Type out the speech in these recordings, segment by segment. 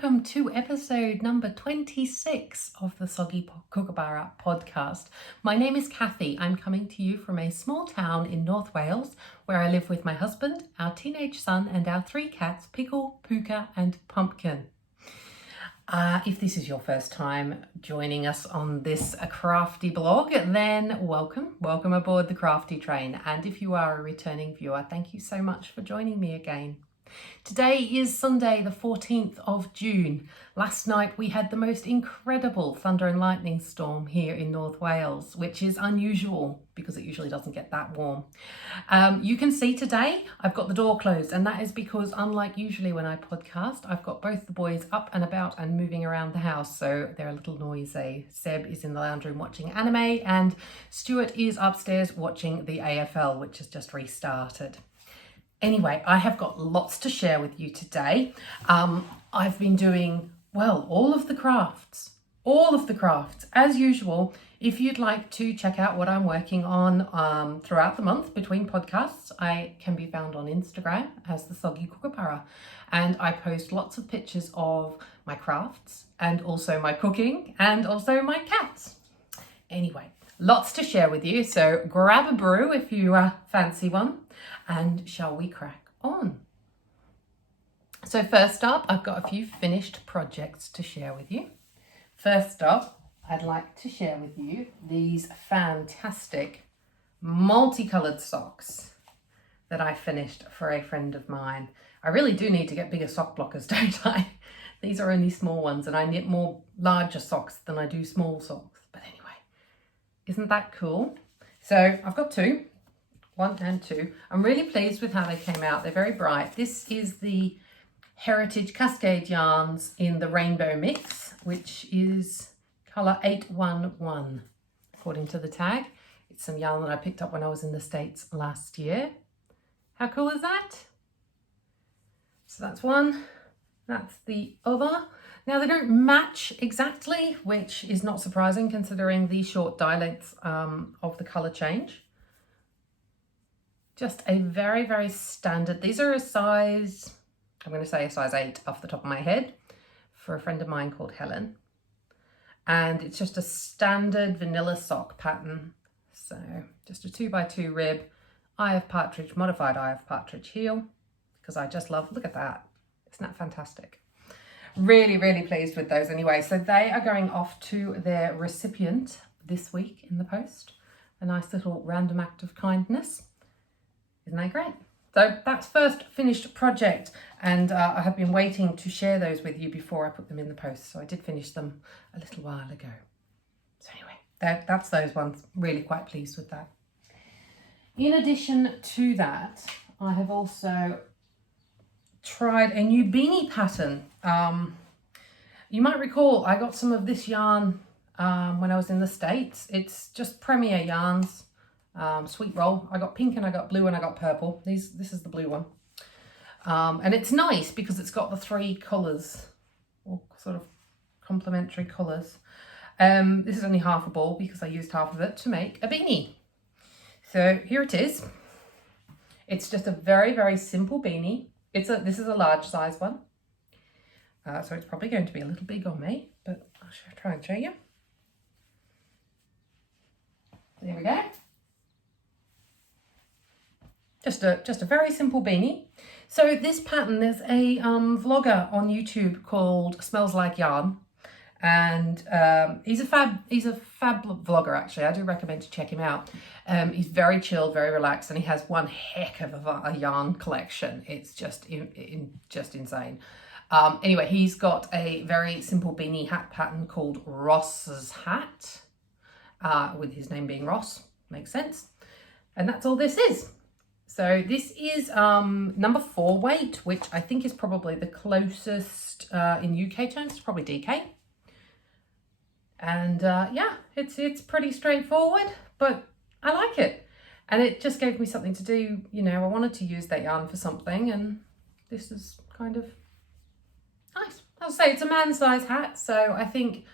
welcome to episode number 26 of the Soggy Kookaburra podcast. My name is Kathy. I'm coming to you from a small town in North Wales where I live with my husband, our teenage son, and our 3 cats, Pickle, Puka, and Pumpkin. If this is your first time joining us on this crafty blog, then welcome aboard the crafty train. And if you are a returning viewer, thank you so much for joining me again. Today is Sunday, the 14th of June. Last night we had the most incredible thunder and lightning storm here in North Wales, which is unusual because it usually doesn't get that warm. You can see today I've got the door closed, and that is because, unlike usually when I podcast, I've got both the boys up and about and moving around the house, so they're a little noisy. Seb is in the lounge room watching anime, and Stuart is upstairs watching the AFL, which has just restarted. Anyway, I have got lots to share with you today. I've been doing, all of the crafts. As usual, if you'd like to check out what I'm working on throughout the month between podcasts, I can be found on Instagram as the Soggy Kookaburra. And I post lots of pictures of my crafts and also my cooking and also my cats. Anyway, lots to share with you. So grab a brew if you fancy one. And shall we crack on? So first up, I've got a few finished projects to share with you. First up, I'd like to share with you these fantastic multicolored socks that I finished for a friend of mine. I really do need to get bigger sock blockers, don't I? These are only small ones, and I knit more larger socks than I do small socks. But anyway, isn't that cool? So I've got 2. 1 and 2. I'm really pleased with how they came out. They're very bright. This is the Heritage Cascade yarns in the rainbow mix, which is colour 811, according to the tag. It's some yarn that I picked up when I was in the States last year. How cool is that? So that's one. That's the other. Now, they don't match exactly, which is not surprising considering the short dye lengths of the colour change. Just a very, very standard. These are a size, I'm going to say a size 8 off the top of my head for a friend of mine called Helen. And it's just a standard vanilla sock pattern. So just a 2x2 rib, eye of partridge, modified eye of partridge heel, because I just love, look at that. Isn't that fantastic? Really, really pleased with those anyway. So they are going off to their recipient this week in the post. A nice little random act of kindness. Isn't that great? So that's first finished project, and I have been waiting to share those with you before I put them in the post. So I did finish them a little while ago. So anyway, that's those ones. Really quite pleased with that. In addition to that, I have also tried a new beanie pattern. You might recall I got some of this yarn when I was in the States. It's just Premier Yarns. Sweet roll. I got pink and I got blue and I got purple. This is the blue one. And it's nice because it's got the 3 colours, or sort of complementary colours. This is only half a ball because I used half of it to make a beanie. So here it is. It's just a very, very simple beanie. This is a large size one. So it's probably going to be a little big on me, but I'll try and show you. There we go. Just a very simple beanie. So this pattern, there's a vlogger on YouTube called Smells Like Yarn, and he's a fab vlogger actually. I do recommend to check him out. He's very chilled, very relaxed, and he has one heck of a yarn collection. It's just just insane. Anyway, he's got a very simple beanie hat pattern called Ross's hat, with his name being Ross. Makes sense. And that's all this is. So this is number 4 weight, which I think is probably the closest in UK terms, it's probably DK. And yeah, it's pretty straightforward, but I like it. And it just gave me something to do. You know, I wanted to use that yarn for something, and this is kind of nice. I'll say it's a man-size hat, so I think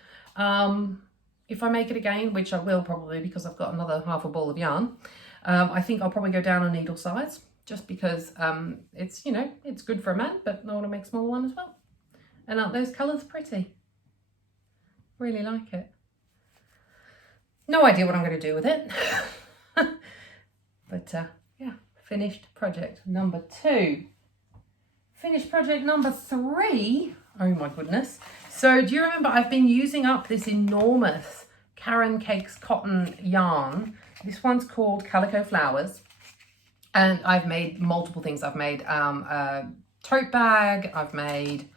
if I make it again, which I will probably because I've got another half a ball of yarn, I think I'll probably go down a needle size just because it's, you know, it's good for a man, but I want to make a smaller one as well. And aren't those colours pretty? Really like it. No idea what I'm going to do with it. But yeah, finished project number 2. Finished project number 3. Oh my goodness. So do you remember I've been using up this enormous Karen Cakes cotton yarn. This one's called Calico Flowers. And I've made multiple things. I've made a tote bag. I've made,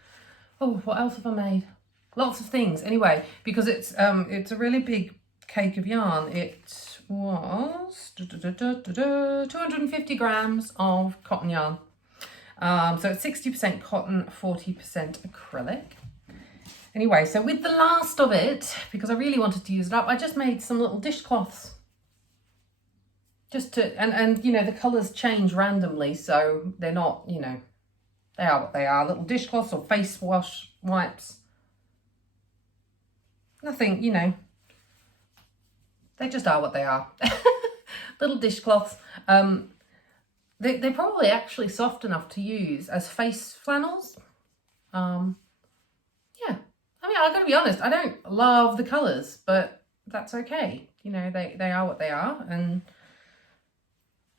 oh, what else have I made? Lots of things. Anyway, because it's a really big cake of yarn. It was 250 grams of cotton yarn. So it's 60% cotton, 40% acrylic. Anyway, so with the last of it, because I really wanted to use it up, I just made some little dishcloths. Just to, and you know, the colours change randomly, so they're not, you know, they are what they are. Little dishcloths or face wash wipes. Nothing, you know, they just are what they are. Little dishcloths. They're probably actually soft enough to use as face flannels. Yeah, I mean, I've got to be honest, I don't love the colours, but that's okay. You know, they are what they are. And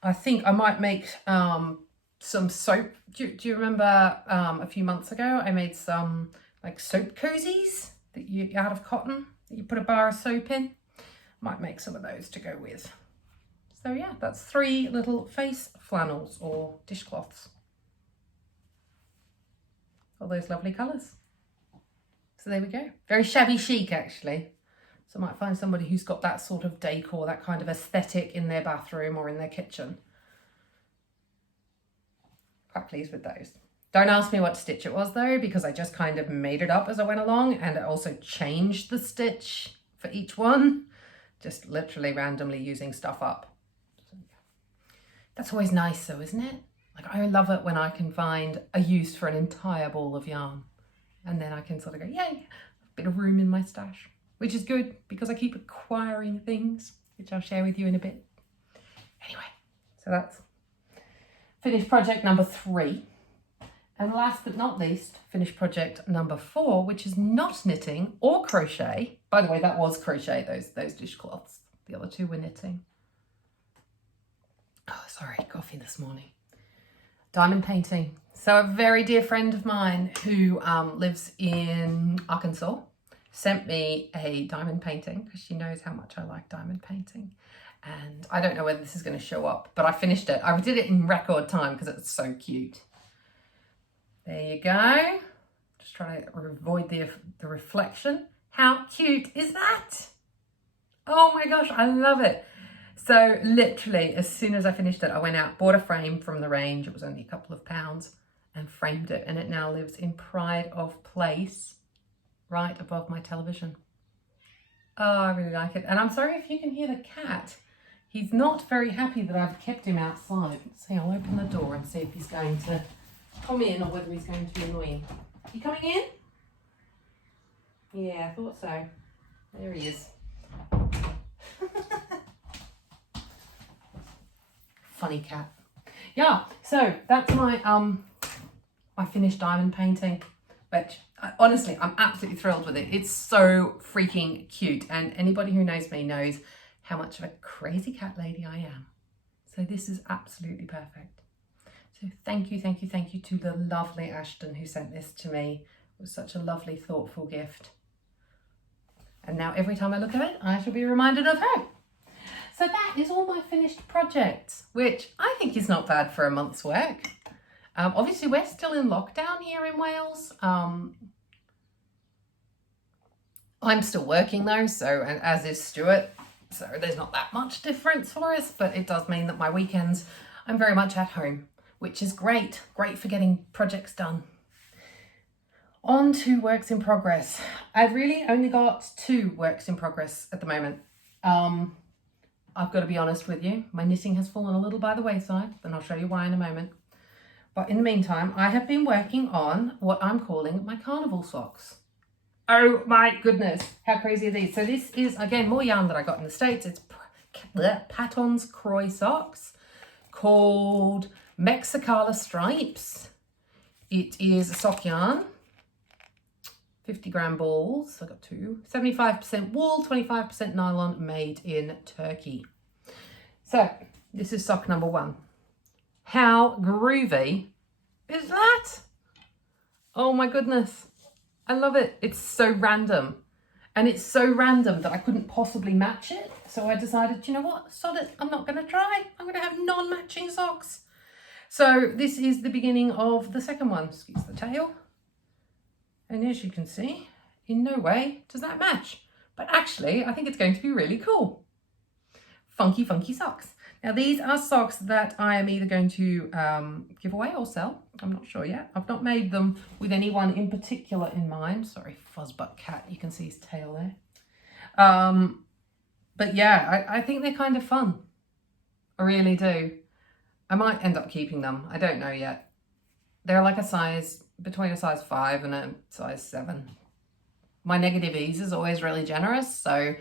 I think I might make some soap. Do you remember a few months ago I made some like soap cozies that you out of cotton that you put a bar of soap in? Might make some of those to go with. So yeah, that's 3 little face flannels or dishcloths. All those lovely colours. So there we go. Very shabby chic actually. So I might find somebody who's got that sort of decor, that kind of aesthetic in their bathroom or in their kitchen. Quite pleased with those. Don't ask me what stitch it was though, because I just kind of made it up as I went along, and I also changed the stitch for each one. Just literally randomly using stuff up. That's always nice though, isn't it? Like, I love it when I can find a use for an entire ball of yarn. And then I can sort of go, yay, a bit of room in my stash. Which is good because I keep acquiring things, which I'll share with you in a bit. Anyway, so that's finished project number 3. And last but not least, finished project number 4, which is not knitting or crochet. By the way, that was crochet, those dishcloths. The other 2 were knitting. Oh, sorry, coffee this morning. Diamond painting. So a very dear friend of mine who lives in Arkansas sent me a diamond painting because she knows how much I like diamond painting. And I don't know whether this is going to show up, but I finished it. I did it in record time because it's so cute. There you go. Just trying to avoid the reflection. How cute is that? Oh my gosh, I love it. So literally, as soon as I finished it, I went out, bought a frame from the range. It was only a couple of pounds, and framed it. And it now lives in pride of place right above my television. Oh, I really like it. And I'm sorry if you can hear the cat. He's not very happy that I've kept him outside. Let's see, I'll open the door and see if he's going to come in or whether he's going to be annoying. You coming in? Yeah, I thought so. There he is. Funny cat. Yeah, so that's my my finished diamond painting, which honestly, I'm absolutely thrilled with it. It's so freaking cute, and anybody who knows me knows how much of a crazy cat lady I am. So this is absolutely perfect. So thank you to the lovely Ashton who sent this to me. It was such a lovely, thoughtful gift. And now every time I look at it, I shall be reminded of her. So that is all my finished projects, which I think is not bad for a month's work. Obviously, we're still in lockdown here in Wales. I'm still working though, so, and as is Stuart, so there's not that much difference for us, but it does mean that my weekends, I'm very much at home, which is great for getting projects done. On to works in progress. I've really only got 2 works in progress at the moment. I've got to be honest with you, my knitting has fallen a little by the wayside, and I'll show you why in a moment. But in the meantime, I have been working on what I'm calling my carnival socks. Oh my goodness, how crazy are these? So this is, again, more yarn that I got in the States. It's Patons Croy socks called Mexicala Stripes. It is a sock yarn. 50-gram balls. I got two. 75% wool, 25% nylon, made in Turkey. So this is sock number 1. How groovy is that? Oh my goodness. I love it. It's so random. And it's so random that I couldn't possibly match it. So I decided, you know what, sod it. I'm not going to try. I'm going to have non-matching socks. So this is the beginning of the second one. Excuse the tail. And as you can see, in no way does that match. But actually, I think it's going to be really cool. Funky, funky socks. Now, these are socks that I am either going to give away or sell. I'm not sure yet. I've not made them with anyone in particular in mind. Sorry, fuzzbutt cat. You can see his tail there. But yeah, I think they're kind of fun. I really do. I might end up keeping them. I don't know yet. They're like a size, between a size 5 and a size 7. My negative ease is always really generous. So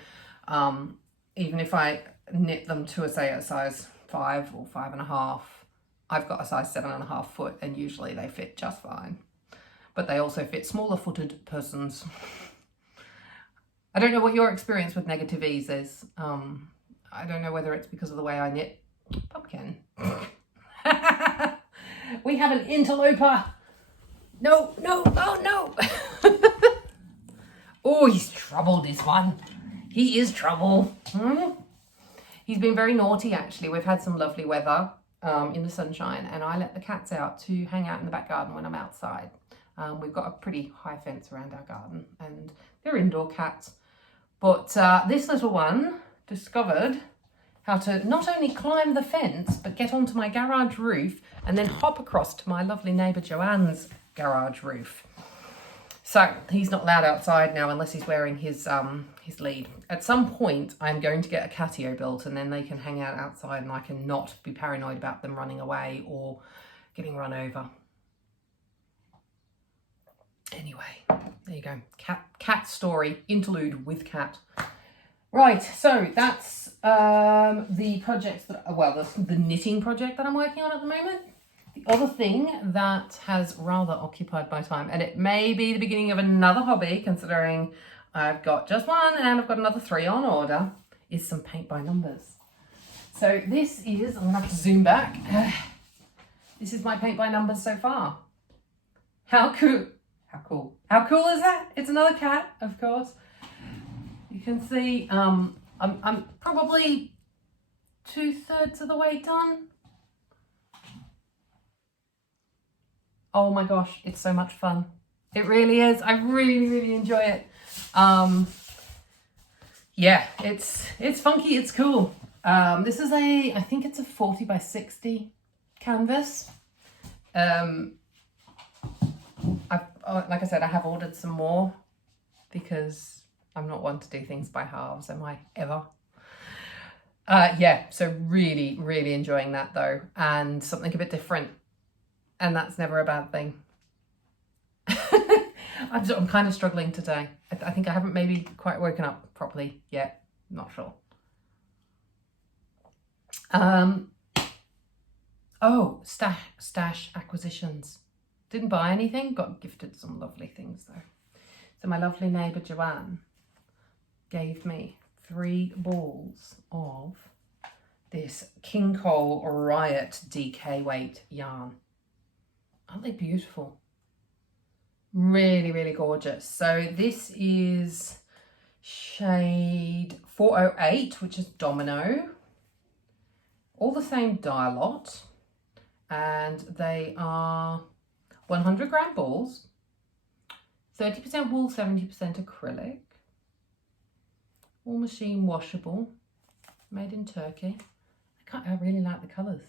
even if I knit them to say a size 5 or 5.5, I've got a size 7.5 foot, and usually they fit just fine. But they also fit smaller footed persons. I don't know what your experience with negative ease is. I don't know whether it's because of the way I knit. Pumpkin. We have an interloper. No, oh no. Oh, he's trouble, this one. He is trouble. He's been very naughty, actually. We've had some lovely weather in the sunshine, and I let the cats out to hang out in the back garden when I'm outside. We've got a pretty high fence around our garden, and they're indoor cats. But this little one discovered how to not only climb the fence, but get onto my garage roof and then hop across to my lovely neighbour Joanne's garage roof. So he's not allowed outside now unless he's wearing his lead. At some point, I'm going to get a catio built, and then they can hang out outside and I can not be paranoid about them running away or getting run over. Anyway, there you go. Cat story, interlude with cat. Right, so that's the projects that, well, the knitting project that I'm working on at the moment. The other thing that has rather occupied my time, and it may be the beginning of another hobby, considering I've got just one and I've got another 3 on order, is some paint by numbers. So this is, I'm gonna have to zoom back. This is my paint by numbers so far. How cool is that? It's another cat, of course. You can see I'm probably 2/3 of the way done. Oh my gosh, it's so much fun. It really is. I really, really enjoy it. Yeah, it's funky, it's cool. This is I think it's a 40 by 60 canvas. Like I said, I have ordered some more because I'm not one to do things by halves, am I ever? Yeah, so really, really enjoying that though, and something a bit different. And that's never a bad thing. I'm kind of struggling today. I think I haven't maybe quite woken up properly yet. Not sure. Oh, stash acquisitions. Didn't buy anything, got gifted some lovely things though. So my lovely neighbour Joanne gave me 3 balls of this King Cole Riot DK weight yarn. Aren't they beautiful? Really, really gorgeous. So this is shade 408, which is Domino. All the same dye lot. And they are 100 gram balls, 30% wool, 70% acrylic. All machine washable, made in Turkey. I really like the colours.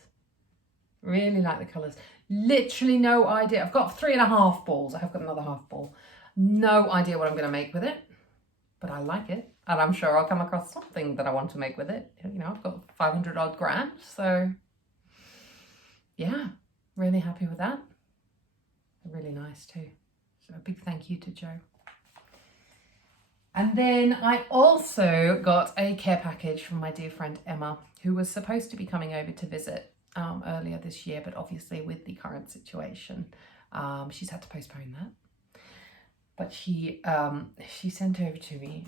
Really like the colours. Literally no idea. I've got 3.5 balls. I have got another half ball. No idea what I'm going to make with it, but I like it. And I'm sure I'll come across something that I want to make with it. You know, I've got 500 odd grams. So yeah, really happy with that. Really nice too. So a big thank you to Joe. And then I also got a care package from my dear friend Emma, who was supposed to be coming over to visit earlier this year, but obviously with the current situation, she's had to postpone that. but she sent over to me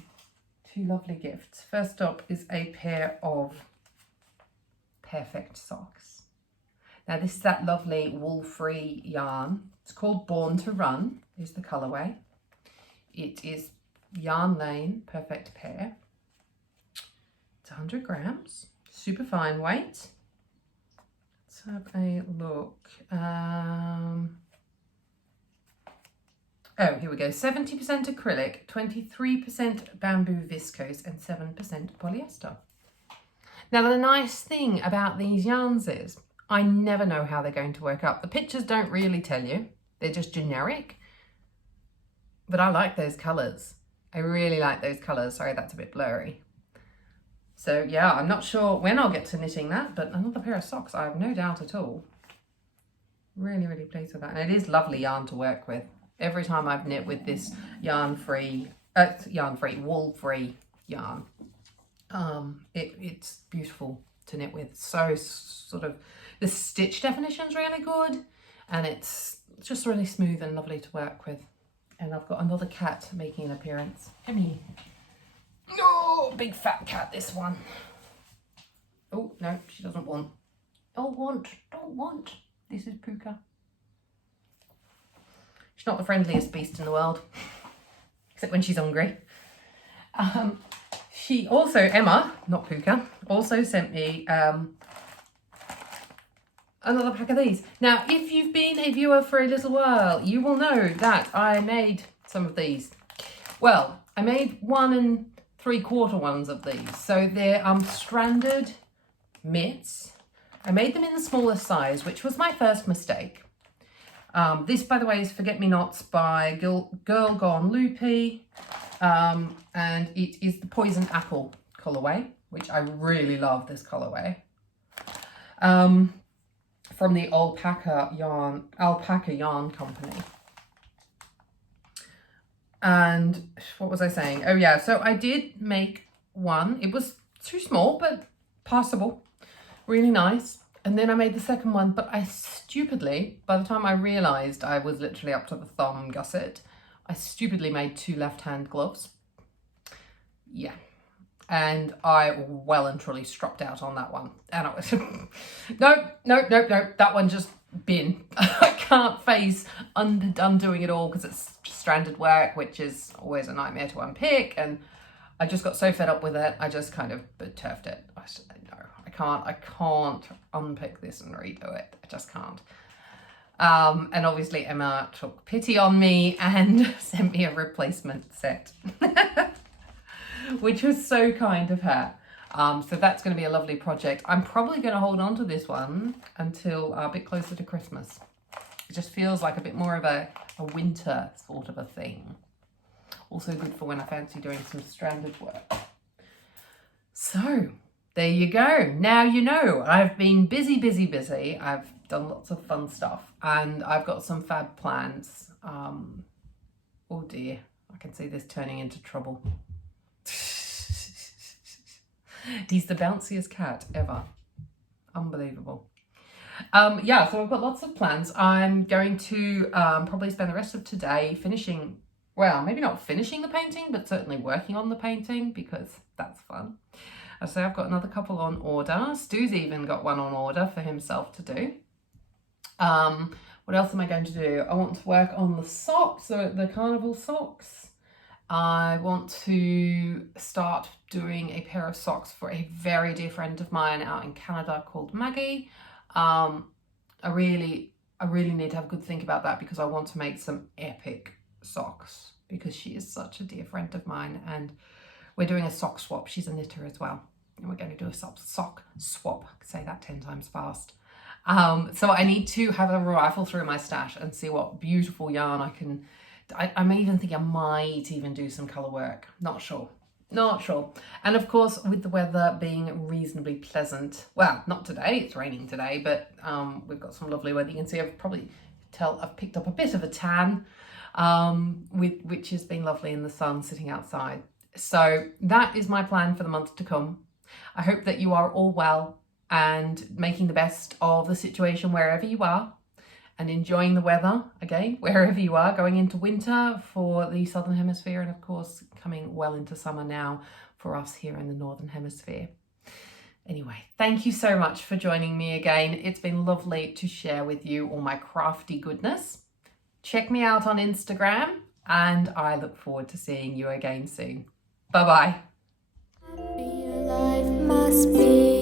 2 lovely gifts. First up is a pair of perfect socks. Now this is that lovely wool-free yarn. It's called Born to Run, is the colourway. It is Yarn Lane Perfect Pair. It's 100 grams, super fine weight. Let's have a look. Oh, here we go. 70% acrylic, 23% bamboo viscose, and 7% polyester. Now, the nice thing about these yarns is I never know how they're going to work up. The pictures don't really tell you. They're just generic. But I like those colours. I really like those colours. Sorry, that's a bit blurry. So, yeah, I'm not sure when I'll get to knitting that, but another pair of socks, I have no doubt at all. Really, really pleased with that. And it is lovely yarn to work with. Every time I've knit with this wool-free yarn, it's beautiful to knit with. So sort of, the stitch definition's really good, and it's just really smooth and lovely to work with. And I've got another cat making an appearance. Emmy. Oh, big fat cat, this one. Oh, no, she doesn't want. Don't want. This is Puka. She's not the friendliest beast in the world, except when she's hungry. She also, Emma, not Puka, also sent me another pack of these. Now, if you've been a viewer for a little while, you will know that I made some of these. Well, I made 1 3/4 ones of these. So they're stranded mitts. I made them in the smallest size, which was my first mistake. This, by the way, is Forget Me Nots by Girl Gone Loopy, and it is the Poison Apple colourway, which I really love this colourway. From the Alpaca Yarn Company. And what was I saying? Oh yeah, so I did make one. It was too small, but passable. Really nice. And then I made the second one, but I stupidly, by the time I realised I was literally up to the thumb gusset, I stupidly made 2 left-hand gloves. Yeah. And I well and truly stropped out on that one. And I was, no, that one just bin. I can't face undoing it all because it's stranded work, which is always a nightmare to unpick. And I just got so fed up with it, I just kind of turfed it. I said, no, I can't unpick this and redo it. I just can't. And obviously Emma took pity on me and sent me a replacement set, which was so kind of her. So that's going to be a lovely project. I'm probably going to hold on to this one until a bit closer to Christmas. It just feels like a bit more of a winter sort of a thing. Also good for when I fancy doing some stranded work. So there you go. Now you know. I've been busy. I've done lots of fun stuff and I've got some fab plans. Oh dear, I can see this turning into trouble. He's the bounciest cat ever. Unbelievable. Yeah, so I've got lots of plans. I'm going to probably spend the rest of today finishing, well, maybe not finishing the painting, but certainly working on the painting because that's fun. So I've got another couple on order. Stu's even got one on order for himself to do. What else am I going to do? I want to work on the socks, the carnival socks. I want to start doing a pair of socks for a very dear friend of mine out in Canada called Maggie. I really need to have a good think about that because I want to make some epic socks because she is such a dear friend of mine and we're doing a sock swap. She's a knitter as well. And we're going to do a sock swap. I can say that 10 times fast. So I need to have a rifle through my stash and see what beautiful yarn I can. I may even think I might even do some colour work. Not sure. And of course, with the weather being reasonably pleasant, well, not today, it's raining today, but we've got some lovely weather. You can see I've probably I've picked up a bit of a tan, which has been lovely in the sun sitting outside. So that is my plan for the month to come. I hope that you are all well and making the best of the situation wherever you are. and enjoying the weather again, wherever you are, going into winter for the Southern Hemisphere and of course coming well into summer now for us here in the Northern Hemisphere. Anyway, thank you so much for joining me again. It's been lovely to share with you all my crafty goodness. Check me out on Instagram and I look forward to seeing you again soon. Bye-bye. Your life must be